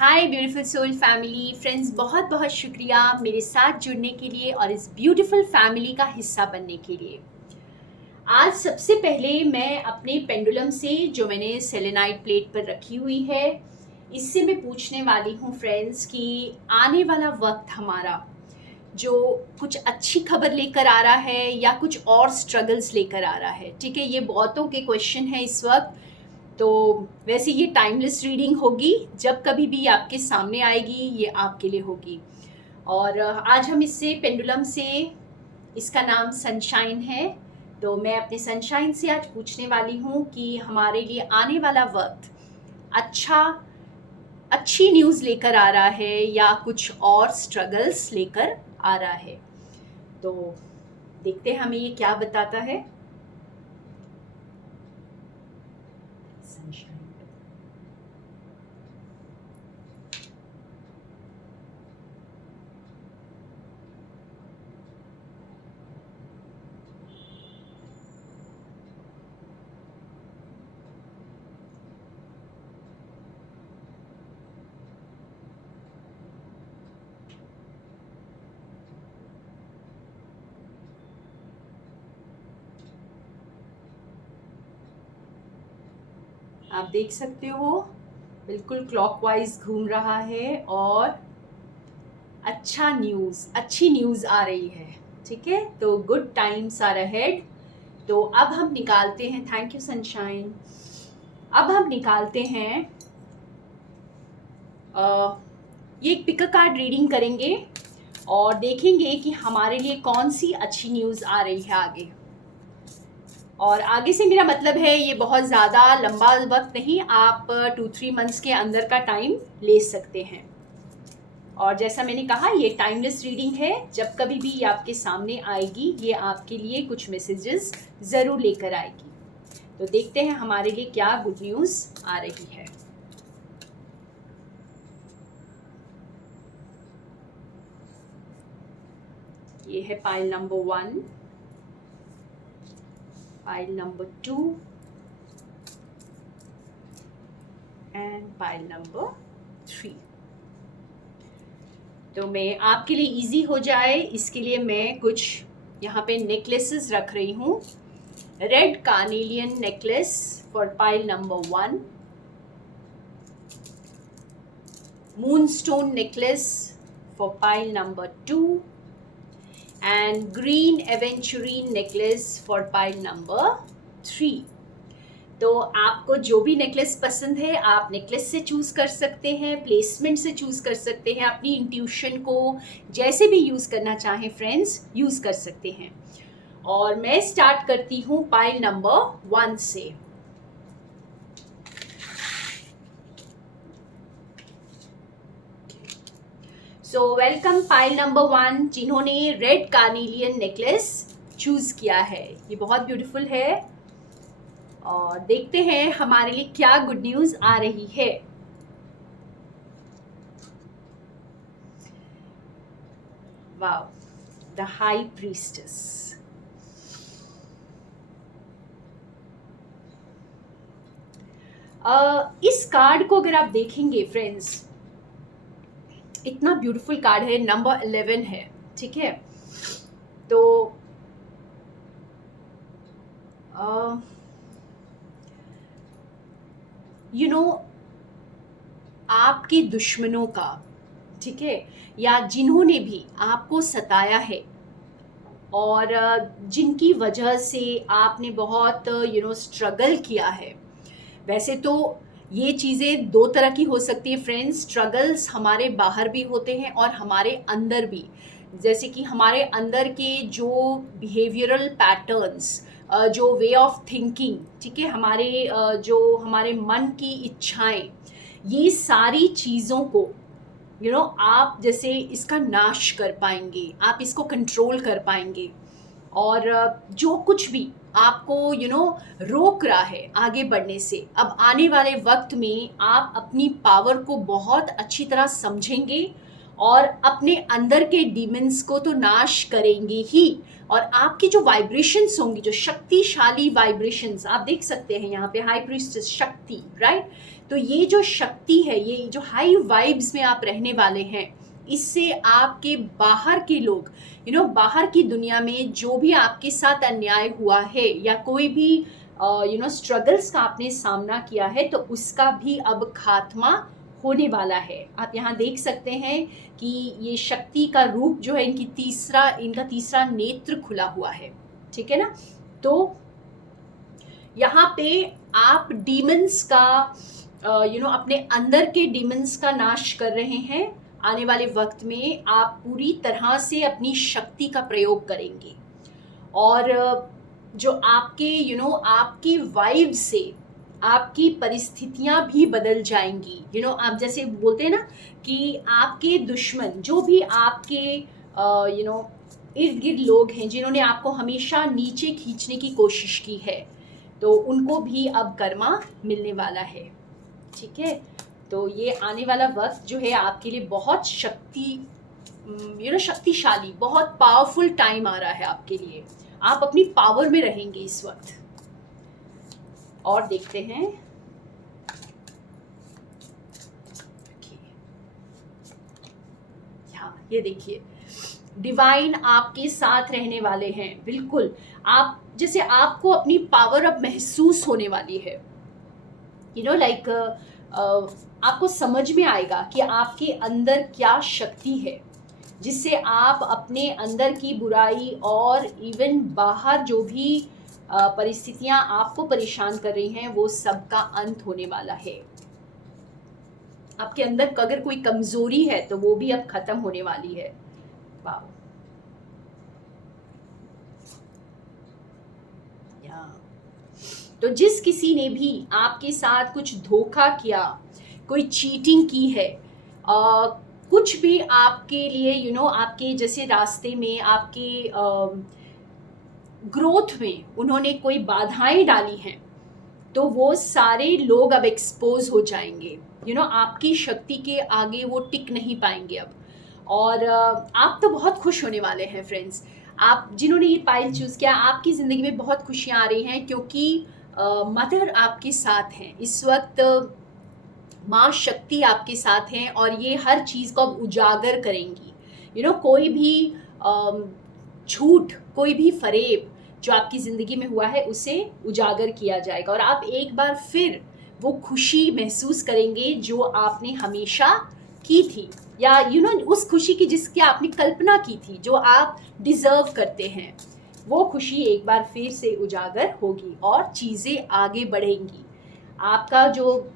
हाय beautiful soul family friends, बहुत बहुत शुक्रिया मेरे साथ जुड़ने के लिए और इस ब्यूटीफुल फैमिली का हिस्सा बनने के लिए। आज सबसे पहले मैं अपने पेंडुलम से जो मैंने सेलेनाइट प्लेट पर रखी हुई है, इससे मैं पूछने वाली हूँ फ्रेंड्स कि आने वाला वक्त हमारा जो कुछ अच्छी खबर लेकर आ रहा है या कुछ और स्ट्रगल्स लेकर आ रहा है। ठीक है, ये बहुतों के क्वेश्चन है इस वक्त। तो वैसे ये टाइमलेस रीडिंग होगी, जब कभी भी आपके सामने आएगी ये आपके लिए होगी। और आज हम इससे पेंडुलम से, इसका नाम सनशाइन है, तो मैं अपने सनशाइन से आज पूछने वाली हूँ कि हमारे लिए आने वाला वक्त अच्छी न्यूज़ लेकर आ रहा है या कुछ और स्ट्रगल्स लेकर आ रहा है। तो देखते हैं हमें ये क्या बताता है। सनशाइन, आप देख सकते हो बिल्कुल क्लॉकवाइज घूम रहा है और अच्छी न्यूज़ आ रही है। ठीक है, तो गुड टाइम्स आर अहेड। तो अब हम निकालते हैं, थैंक यू सनशाइन। अब हम निकालते हैं ये एक पिक कार्ड रीडिंग करेंगे और देखेंगे कि हमारे लिए कौन सी अच्छी न्यूज़ आ रही है आगे। और आगे से मेरा मतलब है ये बहुत ज़्यादा लंबा वक्त नहीं, आप 2-3 मंथ्स के अंदर का टाइम ले सकते हैं। और जैसा मैंने कहा ये टाइमलेस रीडिंग है, जब कभी भी ये आपके सामने आएगी ये आपके लिए कुछ मैसेजेस ज़रूर लेकर आएगी। तो देखते हैं हमारे लिए क्या गुड न्यूज़ आ रही है। ये है pile number 1, pile number 2 and pile number 3। तो मैं आपके लिए इजी हो जाए इसके लिए मैं कुछ यहाँ पे नेकलेसेस रख रही हूँ। Red carnelian necklace for pile number 1, moonstone necklace for pile number 2 and green aventurine necklace for pile number 3। तो आपको जो भी नेकलेस पसंद है आप नेकलेस से चूज़ कर सकते हैं, प्लेसमेंट से चूज़ कर सकते हैं, अपनी इंट्यूशन को जैसे भी यूज़ करना चाहें फ्रेंड्स यूज़ कर सकते हैं। और मैं स्टार्ट करती हूँ पाइल नंबर 1 से। सो वेलकम पाइल नंबर 1 जिन्होंने रेड कार्नेलियन नेकलेस चूज़ किया है। ये बहुत ब्यूटीफुल है और देखते हैं हमारे लिए क्या गुड न्यूज़ आ रही है। Wow, the high priestess. इस कार्ड को अगर आप देखेंगे फ्रेंड्स, इतना ब्यूटीफुल कार्ड है, नंबर 11 है। ठीक है, तो आपके दुश्मनों का, ठीक है, या जिन्होंने भी आपको सताया है और जिनकी वजह से आपने बहुत स्ट्रगल किया है। वैसे तो ये चीज़ें दो तरह की हो सकती है फ्रेंड्स, स्ट्रगल्स हमारे बाहर भी होते हैं और हमारे अंदर भी। जैसे कि हमारे अंदर के जो बिहेवियरल पैटर्न्स, जो वे ऑफ थिंकिंग, ठीक है, जो हमारे मन की इच्छाएं, ये सारी चीज़ों को आप जैसे इसका नाश कर पाएंगे, आप इसको कंट्रोल कर पाएंगे। और जो कुछ भी आपको रोक रहा है आगे बढ़ने से, अब आने वाले वक्त में आप अपनी पावर को बहुत अच्छी तरह समझेंगे और अपने अंदर के डीमंस को तो नाश करेंगे ही। और आपकी जो वाइब्रेशंस होंगी, जो शक्तिशाली वाइब्रेशंस, आप देख सकते हैं यहाँ पे हाई प्रीस्टेस शक्ति, राइट। तो ये जो शक्ति है, ये जो हाई वाइब्स में आप रहने वाले हैं, इससे आपके बाहर के लोग, बाहर की दुनिया में जो भी आपके साथ अन्याय हुआ है या कोई भी स्ट्रगल्स का आपने सामना किया है, तो उसका भी अब खात्मा होने वाला है। आप यहाँ देख सकते हैं कि ये शक्ति का रूप जो है, इनका तीसरा नेत्र खुला हुआ है, ठीक है ना। तो यहाँ पे आप डीमंस का अपने अंदर के डीमंस का नाश कर रहे हैं। आने वाले वक्त में आप पूरी तरह से अपनी शक्ति का प्रयोग करेंगे और जो आपके आपकी वाइब से आपकी परिस्थितियां भी बदल जाएंगी। आप जैसे बोलते हैं ना कि आपके दुश्मन, जो भी आपके इर्द गिर्द लोग हैं जिन्होंने आपको हमेशा नीचे खींचने की कोशिश की है, तो उनको भी अब कर्मा मिलने वाला है, ठीक है। तो ये आने वाला वक्त जो है आपके लिए बहुत शक्तिशाली, बहुत पावरफुल टाइम आ रहा है आपके लिए। आप अपनी पावर में रहेंगे इस वक्त। और देखते हैं, हाँ ये देखिए, डिवाइन आपके साथ रहने वाले हैं, बिल्कुल। आप जैसे आपको अपनी पावर अब महसूस होने वाली है, आपको समझ में आएगा कि आपके अंदर क्या शक्ति है, जिससे आप अपने अंदर की बुराई और इवन बाहर जो भी परिस्थितियां आपको परेशान कर रही हैं, वो सबका अंत होने वाला है। आपके अंदर अगर कोई कमजोरी है तो वो भी अब खत्म होने वाली है। वाह, तो जिस किसी ने भी आपके साथ कुछ धोखा किया, कोई चीटिंग की है, कुछ भी आपके लिए आपके जैसे रास्ते में, आपके ग्रोथ में उन्होंने कोई बाधाएं डाली हैं, तो वो सारे लोग अब एक्सपोज हो जाएंगे। आपकी शक्ति के आगे वो टिक नहीं पाएंगे अब। और आप तो बहुत खुश होने वाले हैं फ्रेंड्स। आप जिन्होंने ये पाइल चूज़ किया, आपकी ज़िंदगी में बहुत खुशियाँ आ रही हैं, क्योंकि मदर आपके साथ हैं इस वक्त, माँ शक्ति आपके साथ हैं और ये हर चीज़ को अब उजागर करेंगी। कोई भी झूठ, कोई भी फरेब जो आपकी ज़िंदगी में हुआ है, उसे उजागर किया जाएगा और आप एक बार फिर वो खुशी महसूस करेंगे जो आपने हमेशा की थी, या उस खुशी की जिसकी आपने कल्पना की थी, जो आप डिज़र्व करते हैं। वो खुशी एक बार फिर से उजागर होगी और चीज़ें आगे बढ़ेंगी। आपका जो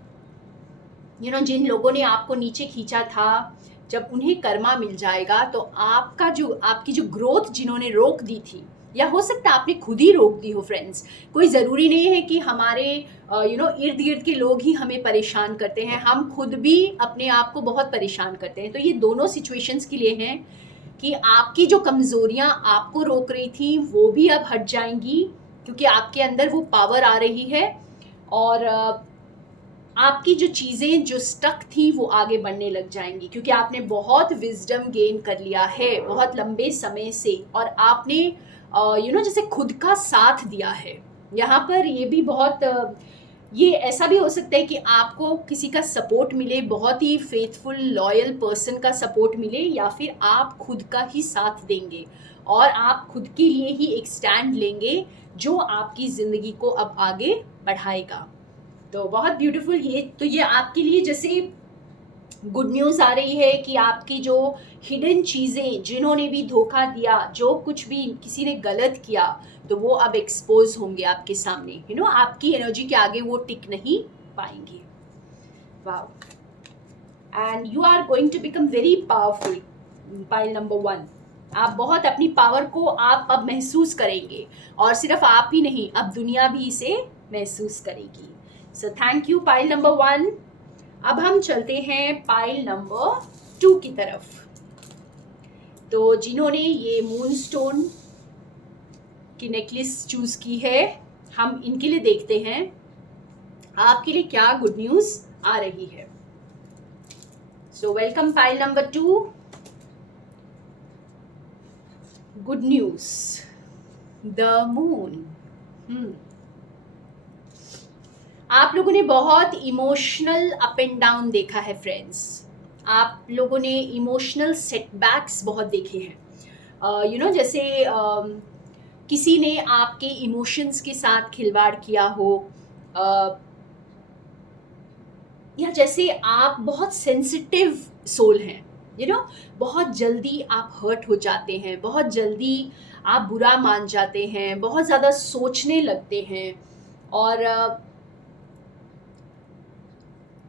जिन लोगों ने आपको नीचे खींचा था, जब उन्हें कर्मा मिल जाएगा, तो आपकी जो ग्रोथ जिन्होंने रोक दी थी, या हो सकता है आपने खुद ही रोक दी हो फ्रेंड्स। कोई ज़रूरी नहीं है कि हमारे इर्द गिर्द के लोग ही हमें परेशान करते हैं, हम खुद भी अपने आप को बहुत परेशान करते हैं। तो ये दोनों सिचुएशंस के लिए हैं कि आपकी जो कमज़ोरियाँ आपको रोक रही थी, वो भी अब हट जाएंगी, क्योंकि आपके अंदर वो पावर आ रही है और आपकी जो चीज़ें जो स्टक थी वो आगे बढ़ने लग जाएंगी, क्योंकि आपने बहुत विजडम गेन कर लिया है बहुत लंबे समय से, और आपने जैसे खुद का साथ दिया है। यहाँ पर ये भी बहुत ये ऐसा भी हो सकता है कि आपको किसी का सपोर्ट मिले, बहुत ही फेथफुल लॉयल पर्सन का सपोर्ट मिले, या फिर आप खुद का ही साथ देंगे और आप खुद के लिए ही एक स्टैंड लेंगे जो आपकी ज़िंदगी को अब आगे बढ़ाएगा। तो बहुत ब्यूटीफुल। ये आपके लिए जैसे गुड न्यूज़ आ रही है कि आपकी जो हिडन चीज़ें, जिन्होंने भी धोखा दिया, जो कुछ भी किसी ने गलत किया, तो वो अब एक्सपोज होंगे आपके सामने। आपकी एनर्जी के आगे वो टिक नहीं पाएंगे। Wow, and you are going to become very powerful. Pile number 1, आप बहुत अपनी पावर को आप अब महसूस करेंगे, और सिर्फ आप ही नहीं, अब दुनिया भी इसे महसूस करेगी। So thank you pile number 1। अब हम चलते हैं पाइल नंबर 2 की तरफ। तो जिन्होंने ये मूनस्टोन की नेकलेस चूज की है, हम इनके लिए देखते हैं आपके लिए क्या गुड न्यूज़ आ रही है। सो welcome pile number 2। Good news, the moon. आप लोगों ने बहुत इमोशनल अप एंड डाउन देखा है फ्रेंड्स। आप लोगों ने इमोशनल सेटबैक्स बहुत देखे हैं। जैसे किसी ने आपके इमोशंस के साथ खिलवाड़ किया हो, uh, या जैसे आप बहुत सेंसिटिव सोल हैं, बहुत जल्दी आप हर्ट हो जाते हैं, बहुत जल्दी आप बुरा मान जाते हैं, बहुत ज़्यादा सोचने लगते हैं, और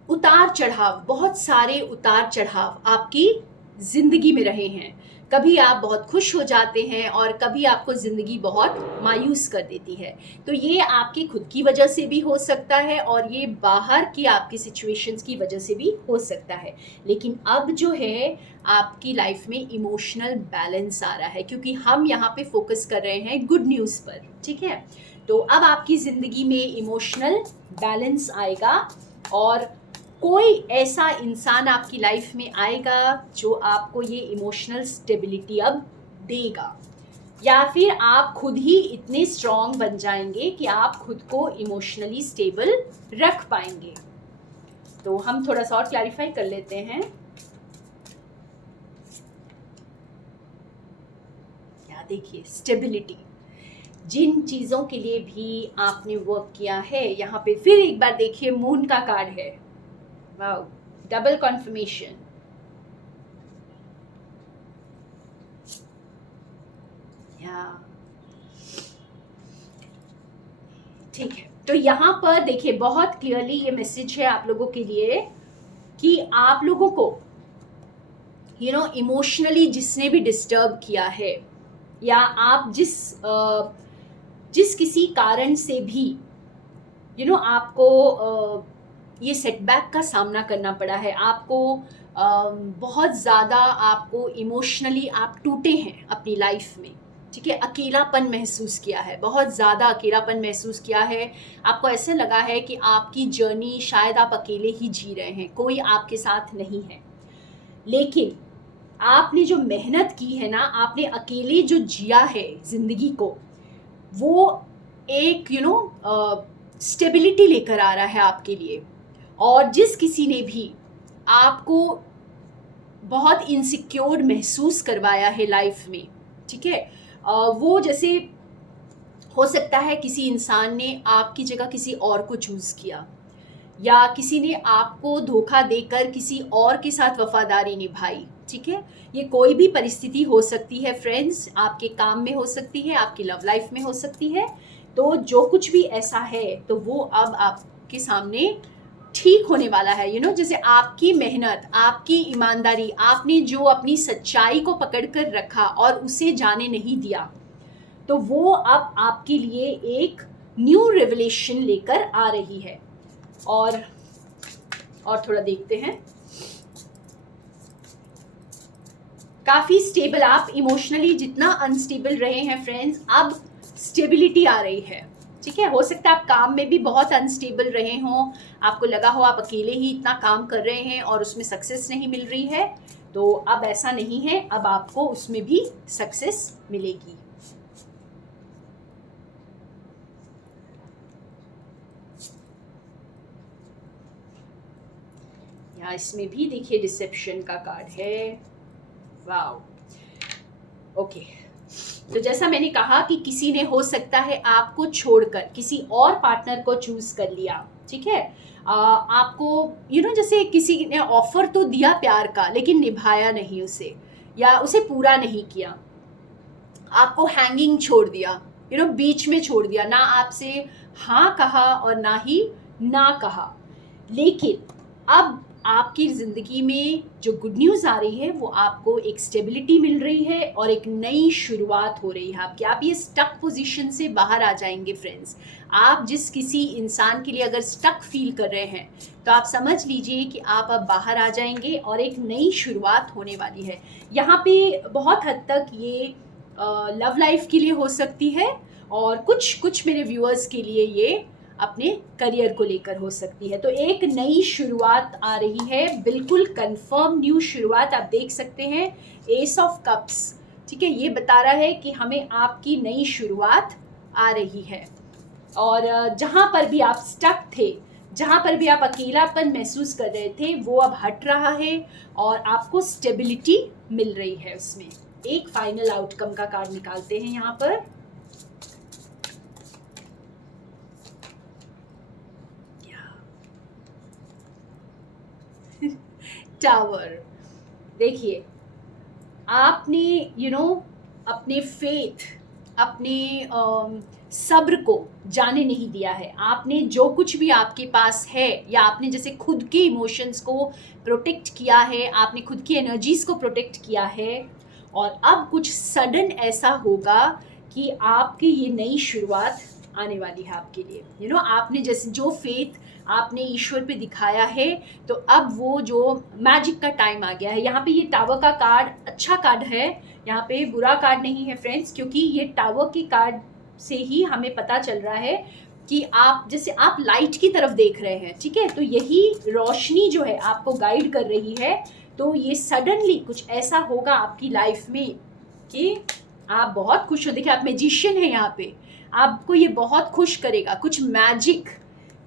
उतार चढ़ाव, बहुत सारे उतार चढ़ाव आपकी ज़िंदगी में रहे हैं। कभी आप बहुत खुश हो जाते हैं और कभी आपको ज़िंदगी बहुत मायूस कर देती है। तो ये आपकी खुद की वजह से भी हो सकता है और ये बाहर की आपकी सिचुएशंस की वजह से भी हो सकता है। लेकिन अब जो है आपकी लाइफ में इमोशनल बैलेंस आ रहा है, क्योंकि हम यहाँ पे फोकस कर रहे हैं गुड न्यूज़ पर, ठीक है। तो अब आपकी ज़िंदगी में इमोशनल बैलेंस आएगा और कोई ऐसा इंसान आपकी लाइफ में आएगा जो आपको ये इमोशनल स्टेबिलिटी अब देगा, या फिर आप खुद ही इतने स्ट्रॉन्ग बन जाएंगे कि आप खुद को इमोशनली स्टेबल रख पाएंगे। तो हम थोड़ा सा और क्लैरिफाई कर लेते हैं। या देखिए, स्टेबिलिटी, जिन चीज़ों के लिए भी आपने वर्क किया है, यहाँ पे फिर एक बार देखिए मून का कार्ड है। Wow, double conformation. या ठीक है, तो यहाँ पर देखिए बहुत क्लियरली ये मैसेज है आप लोगों के लिए कि आप लोगों को इमोशनली जिसने भी डिस्टर्ब किया है, या आप जिस किसी कारण से भी आपको ये सेटबैक का सामना करना पड़ा है, आपको बहुत ज़्यादा आपको इमोशनली आप टूटे हैं अपनी लाइफ में, ठीक है। अकेलापन महसूस किया है, बहुत ज़्यादा अकेलापन महसूस किया है। आपको ऐसे लगा है कि आपकी जर्नी शायद आप अकेले ही जी रहे हैं, कोई आपके साथ नहीं है। लेकिन आपने जो मेहनत की है ना, आपने अकेले जो जिया है ज़िंदगी को, वो एक स्टेबिलिटी लेकर आ रहा है आपके लिए। और जिस किसी ने भी आपको बहुत इनसिक्योर महसूस करवाया है लाइफ में, ठीक है, वो जैसे हो सकता है किसी इंसान ने आपकी जगह किसी और को चूज़ किया, या किसी ने आपको धोखा देकर किसी और के साथ वफादारी निभाई, ठीक है। ये कोई भी परिस्थिति हो सकती है फ्रेंड्स, आपके काम में हो सकती है, आपकी लव लाइफ में हो सकती है। तो जो कुछ भी ऐसा है तो वो अब आपके सामने ठीक होने वाला है। जैसे आपकी मेहनत, आपकी ईमानदारी, आपने जो अपनी सच्चाई को पकड़ कर रखा और उसे जाने नहीं दिया, तो वो अब आपके लिए एक न्यू रेवलेशन लेकर आ रही है। और थोड़ा देखते हैं। काफ़ी स्टेबल, आप इमोशनली जितना अनस्टेबल रहे हैं फ्रेंड्स, अब स्टेबिलिटी आ रही है, ठीक है। हो सकता है आप काम में भी बहुत अनस्टेबल रहे हों, आपको लगा हो आप अकेले ही इतना काम कर रहे हैं और उसमें सक्सेस नहीं मिल रही है। तो अब ऐसा नहीं है, अब आपको उसमें भी सक्सेस मिलेगी। यहाँ इसमें भी देखिए डिसेप्शन का कार्ड है। Wow, okay. तो जैसा मैंने कहा कि किसी ने हो सकता है आपको छोड़कर किसी और पार्टनर को चूज कर लिया, ठीक है। आपको जैसे किसी ने ऑफर तो दिया प्यार का, लेकिन निभाया नहीं उसे, या उसे पूरा नहीं किया, आपको हैंगिंग छोड़ दिया, बीच में छोड़ दिया, ना आपसे हाँ कहा और ना ही ना कहा। लेकिन अब आपकी ज़िंदगी में जो गुड न्यूज़ आ रही है वो आपको एक स्टेबिलिटी मिल रही है और एक नई शुरुआत हो रही है आपकी। आप ये स्टक पोजीशन से बाहर आ जाएंगे फ्रेंड्स। आप जिस किसी इंसान के लिए अगर स्टक फील कर रहे हैं तो आप समझ लीजिए कि आप अब बाहर आ जाएंगे और एक नई शुरुआत होने वाली है। यहाँ पे बहुत हद तक ये लव लाइफ के लिए हो सकती है, और कुछ मेरे व्यूअर्स के लिए ये अपने करियर को लेकर हो सकती है। तो एक नई शुरुआत आ रही है, बिल्कुल कंफर्म न्यू शुरुआत। आप देख सकते हैं एस ऑफ कप्स, ठीक है, ये बता रहा है कि हमें आपकी नई शुरुआत आ रही है। और जहाँ पर भी आप स्टक थे, जहाँ पर भी आप अकेलापन महसूस कर रहे थे, वो अब हट रहा है और आपको स्टेबिलिटी मिल रही है उसमें। एक फाइनल आउटकम का कार्ड निकालते हैं यहाँ पर। टावर। देखिए, आपने अपने फेथ, अपने सब्र को जाने नहीं दिया है। आपने जो कुछ भी आपके पास है, या आपने जैसे खुद के इमोशंस को प्रोटेक्ट किया है, आपने खुद की एनर्जीज को प्रोटेक्ट किया है, और अब कुछ सडन ऐसा होगा कि आपकी ये नई शुरुआत आने वाली है आपके लिए। आपने जैसे जो फेथ आपने ईश्वर पे दिखाया है, तो अब वो जो मैजिक का टाइम आ गया है। यहाँ पे ये टावर का कार्ड अच्छा कार्ड है, यहाँ पे बुरा कार्ड नहीं है फ्रेंड्स, क्योंकि ये टावर के कार्ड से ही हमें पता चल रहा है कि आप जैसे आप लाइट की तरफ देख रहे हैं, ठीक है, तो यही रोशनी जो है आपको गाइड कर रही है। तो ये सडनली कुछ ऐसा होगा आपकी लाइफ में कि आप बहुत खुश हो। देखिए, आप मैजिशियन है यहाँ पे, आपको ये बहुत खुश करेगा। कुछ मैजिक,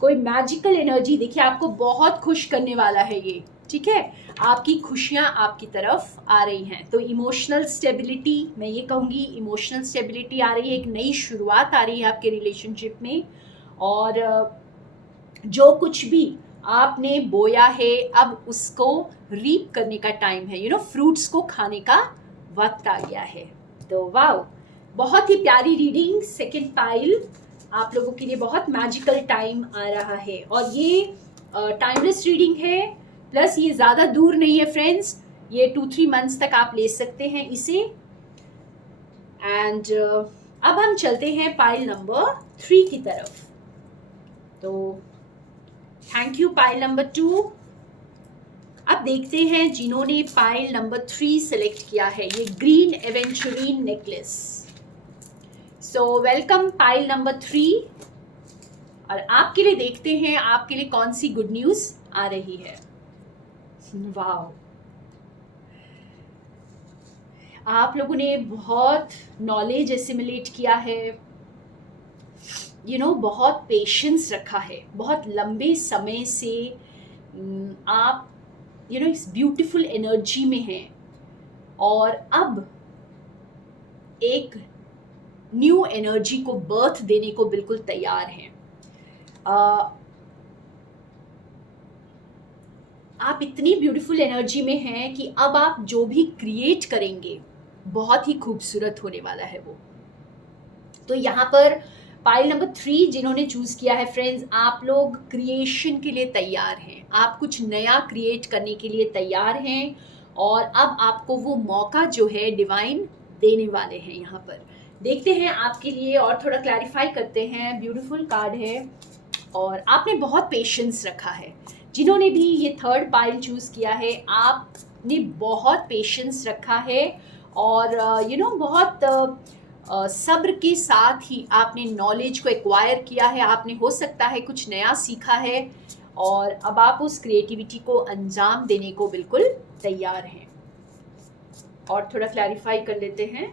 कोई मैजिकल एनर्जी देखिए आपको बहुत खुश करने वाला है ये, ठीक है। आपकी खुशियाँ आपकी तरफ आ रही हैं। तो इमोशनल स्टेबिलिटी, मैं ये कहूँगी इमोशनल स्टेबिलिटी आ रही है, एक नई शुरुआत आ रही है आपके रिलेशनशिप में। और जो कुछ भी आपने बोया है, अब उसको रीप करने का टाइम है। फ्रूट्स को खाने का वक्त आ गया है। तो वाओ, बहुत ही प्यारी रीडिंग। सेकंड पाइल, आप लोगों के लिए बहुत मैजिकल टाइम आ रहा है। और ये टाइमलेस रीडिंग है, प्लस ये ज़्यादा दूर नहीं है फ्रेंड्स, ये 2-3 मंथ्स तक आप ले सकते हैं इसे। एंड अब हम चलते हैं पाइल नंबर 3 की तरफ। तो थैंक यू पाइल नंबर 2। अब देखते हैं जिन्होंने पाइल नंबर 3 सेलेक्ट किया है, ये green aventurine necklace. So welcome pile number 3। और आपके लिए देखते हैं आपके लिए कौन सी गुड न्यूज आ रही है। वाओ, आप लोगों ने बहुत नॉलेज एसिमुलेट किया है, बहुत पेशेंस रखा है, बहुत लंबे समय से आप इस ब्यूटीफुल एनर्जी में हैं, और अब एक न्यू एनर्जी को बर्थ देने को बिल्कुल तैयार हैं। आप इतनी ब्यूटीफुल एनर्जी में हैं कि अब आप जो भी क्रिएट करेंगे बहुत ही खूबसूरत होने वाला है वो। तो यहाँ पर पाइल नंबर 3 जिन्होंने चूज किया है फ्रेंड्स, आप लोग क्रिएशन के लिए तैयार हैं, आप कुछ नया क्रिएट करने के लिए तैयार हैं, और अब आपको वो मौका जो है डिवाइन देने वाले हैं। यहाँ पर देखते हैं आपके लिए और थोड़ा क्लैरिफाई करते हैं। ब्यूटीफुल कार्ड है, और आपने बहुत पेशेंस रखा है। जिन्होंने भी ये थर्ड पाइल चूज किया है, आपने बहुत पेशेंस रखा है, और बहुत सब्र के साथ ही आपने नॉलेज को एक्वायर किया है। आपने हो सकता है कुछ नया सीखा है, और अब आप उस क्रिएटिविटी को अंजाम देने को बिल्कुल तैयार हैं। और थोड़ा क्लैरिफाई कर लेते हैं।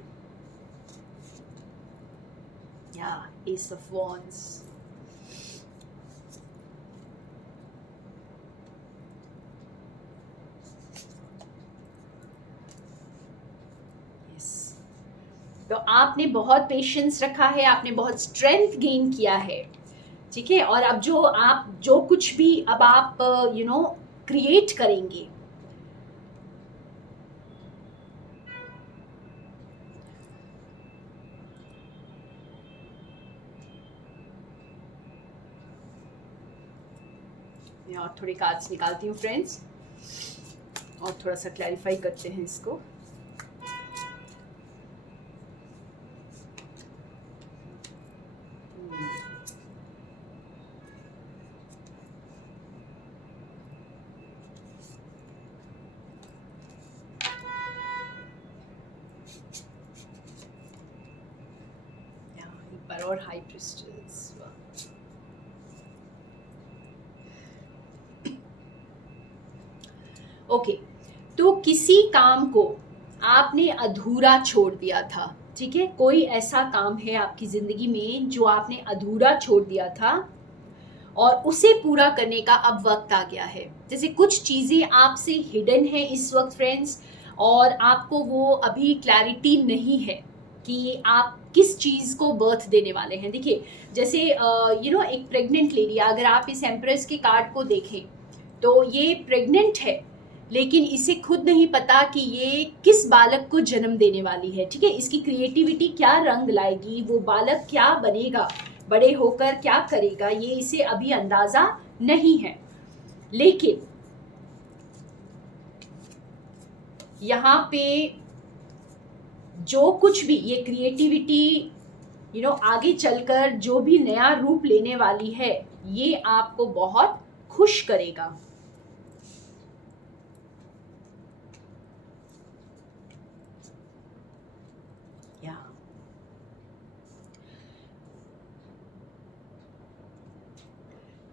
या एस ऑफ वॉन्ड्स, तो आपने बहुत पेशेंस रखा है, आपने बहुत स्ट्रेंथ गेन किया है, ठीक है। और अब आप जो कुछ भी अब आप क्रिएट करेंगे, मैं और थोड़े कार्ड्स निकालती हूँ फ्रेंड्स, और थोड़ा सा क्लैरिफाई करते हैं इसको। और हाई क्रिस्टल्स, ओके। तो किसी काम को आपने अधूरा छोड़ दिया था, ठीक है? कोई ऐसा काम है आपकी ज़िंदगी में जो आपने अधूरा छोड़ दिया था और उसे पूरा करने का अब वक्त आ गया है। जैसे कुछ चीज़ें आपसे हिडन है इस वक्त फ्रेंड्स, और आपको वो अभी क्लैरिटी नहीं है कि आप किस चीज़ को बर्थ देने वाले हैं। देखिए, जैसे एक प्रेग्नेंट लेडी, अगर आप इस एम्प्रेस के कार्ड को देखें तो ये प्रेग्नेंट है, लेकिन इसे खुद नहीं पता कि ये किस बालक को जन्म देने वाली है, ठीक है? इसकी क्रिएटिविटी क्या रंग लाएगी, वो बालक क्या बनेगा, बड़े होकर क्या करेगा, ये इसे अभी अंदाजा नहीं है। लेकिन यहाँ पे जो कुछ भी ये क्रिएटिविटी आगे चलकर जो भी नया रूप लेने वाली है, ये आपको बहुत खुश करेगा।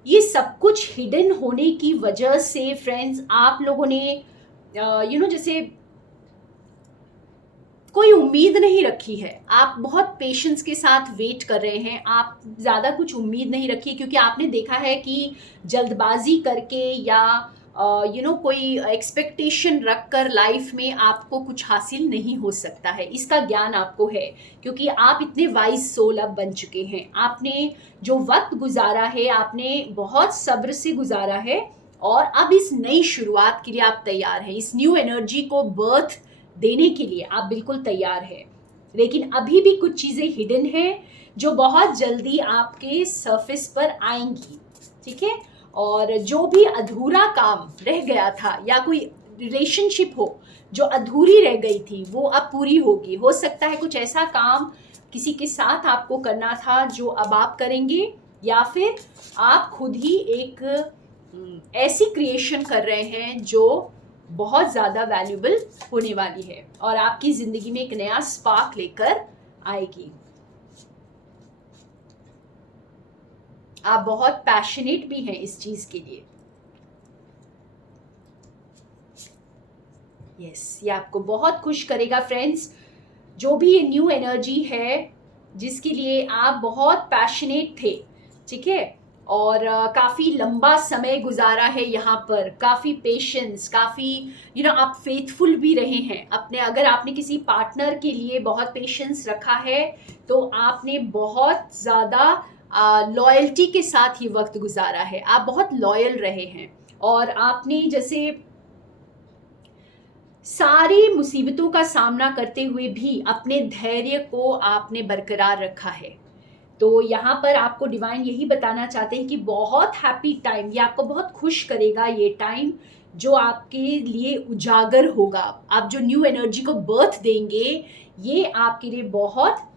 ये सब कुछ हिडन होने की वजह से फ्रेंड्स, आप लोगों ने जैसे कोई उम्मीद नहीं रखी है। आप बहुत पेशेंस के साथ वेट कर रहे हैं, आप ज़्यादा कुछ उम्मीद नहीं रखी, क्योंकि आपने देखा है कि जल्दबाजी करके या कोई एक्सपेक्टेशन रख कर लाइफ में आपको कुछ हासिल नहीं हो सकता है। इसका ज्ञान आपको है, क्योंकि आप इतने वाइज सोल अब बन चुके हैं। आपने जो वक्त गुजारा है, आपने बहुत सब्र से गुजारा है, और अब इस नई शुरुआत के लिए आप तैयार हैं। इस न्यू एनर्जी को बर्थ देने के लिए आप बिल्कुल तैयार हैं। लेकिन अभी भी कुछ चीज़ें हिडन हैं जो बहुत जल्दी आपके सरफेस पर आएंगी, ठीक है? और जो भी अधूरा काम रह गया था, या कोई रिलेशनशिप हो जो अधूरी रह गई थी, वो अब पूरी होगी। हो सकता है कुछ ऐसा काम किसी के साथ आपको करना था जो अब आप करेंगे, या फिर आप खुद ही एक ऐसी क्रिएशन कर रहे हैं जो बहुत ज़्यादा वैल्यूबल होने वाली है और आपकी ज़िंदगी में एक नया स्पार्क लेकर आएगी। आप बहुत पैशनेट भी हैं इस चीज़ के लिए। यस, ये आपको बहुत खुश करेगा फ्रेंड्स। जो भी ये न्यू एनर्जी है जिसके लिए आप बहुत पैशनेट थे, ठीक है, और काफ़ी लंबा समय गुजारा है यहाँ पर, काफ़ी पेशेंस, काफ़ी आप फेथफुल भी रहे हैं अपने। अगर आपने किसी पार्टनर के लिए बहुत पेशेंस रखा है तो आपने बहुत ज़्यादा लॉयल्टी के साथ ये वक्त गुजारा है। आप बहुत लॉयल रहे हैं, और आपने जैसे सारी मुसीबतों का सामना करते हुए भी अपने धैर्य को आपने बरकरार रखा है। तो यहाँ पर आपको डिवाइन यही बताना चाहते हैं कि बहुत हैप्पी टाइम, ये आपको बहुत खुश करेगा। ये टाइम जो आपके लिए उजागर होगा, आप जो न्यू एनर्जी को बर्थ देंगे, ये आपके लिए बहुत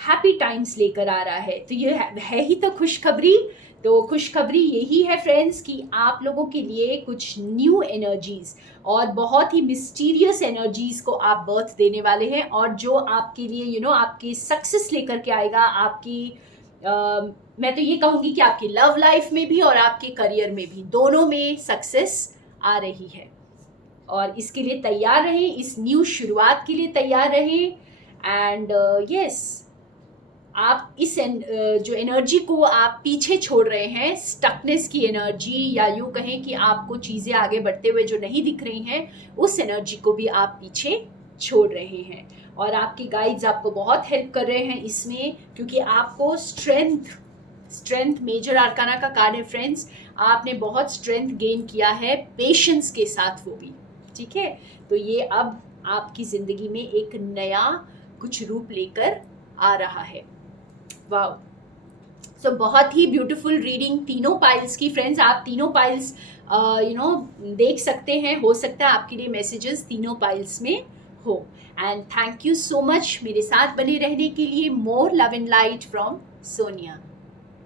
हैप्पी टाइम्स लेकर आ रहा है। तो ये है ही तो खुशखबरी। तो खुशखबरी यही है फ्रेंड्स कि आप लोगों के लिए कुछ न्यू एनर्जीज और बहुत ही मिस्टीरियस एनर्जीज को आप बर्थ देने वाले हैं, और जो आपके लिए आपकी सक्सेस लेकर के आएगा। आपकी मैं तो ये कहूँगी कि आपकी लव लाइफ में भी और आपके करियर में भी, दोनों में सक्सेस आ रही है। और इसके लिए तैयार रहें, इस न्यू शुरुआत के लिए तैयार रहें। एंड यस, आप इस जो एनर्जी को आप पीछे छोड़ रहे हैं, स्टकनेस की एनर्जी, या यूँ कहें कि आपको चीज़ें आगे बढ़ते हुए जो नहीं दिख रही हैं, उस एनर्जी को भी आप पीछे छोड़ रहे हैं। और आपके गाइड्स आपको बहुत हेल्प कर रहे हैं इसमें, क्योंकि आपको स्ट्रेंथ मेजर आर्काना का कार्ड है फ्रेंड्स। आपने बहुत स्ट्रेंथ गेन किया है पेशेंस के साथ, वो भी, ठीक है। तो ये अब आपकी ज़िंदगी में एक नया कुछ रूप लेकर आ रहा है। वाओ, सो बहुत ही ब्यूटीफुल रीडिंग तीनों पाइल्स की फ्रेंड्स। आप तीनों पाइल्स देख सकते हैं, हो सकता है आपके लिए मैसेजेस तीनों पाइल्स में हो। And thank you so much मेरे साथ बने रहने के लिए। More love and light from Sonia.